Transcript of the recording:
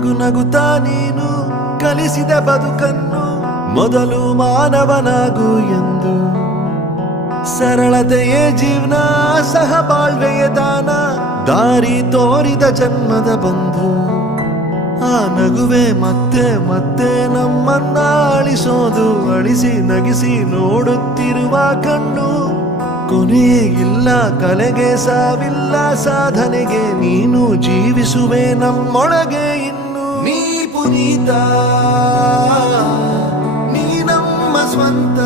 ನಗು ನಗುತ್ತಾ ನೀನು ಕಲಿಸಿದ ಬದುಕನ್ನು ಮೊದಲು ಮಾನವನಾಗು ಎಂದು. ಸರಳತೆಯೇ ಜೀವನ, ಸಹಬಾಳ್ವೆಯ ದಾನ, ದಾರಿ ತೋರಿದ ಜನ್ಮದ ಬಂಧು. ಆ ನಗುವೆ ಮತ್ತೆ ಮತ್ತೆ ನಮ್ಮನ್ನ ಅಳಿಸೋದು, ಅಳಿಸಿ ನಗಿಸಿ ನೋಡುತ್ತಿರುವ ಕಣ್ಣು. ಕೊನೆಯೇ ಇಲ್ಲ ಕಲೆಗೆ ಸಾವಿಲ್ಲ, ಸಾಧನೆಗೆ ನೀನು ಜೀವಿಸುವೆ ನಮ್ಮೊಳಗೆ ಇನ್ನು. ನೀ ಪುನೀತ, ನೀ ನಮ್ಮ ಸ್ವಂತ.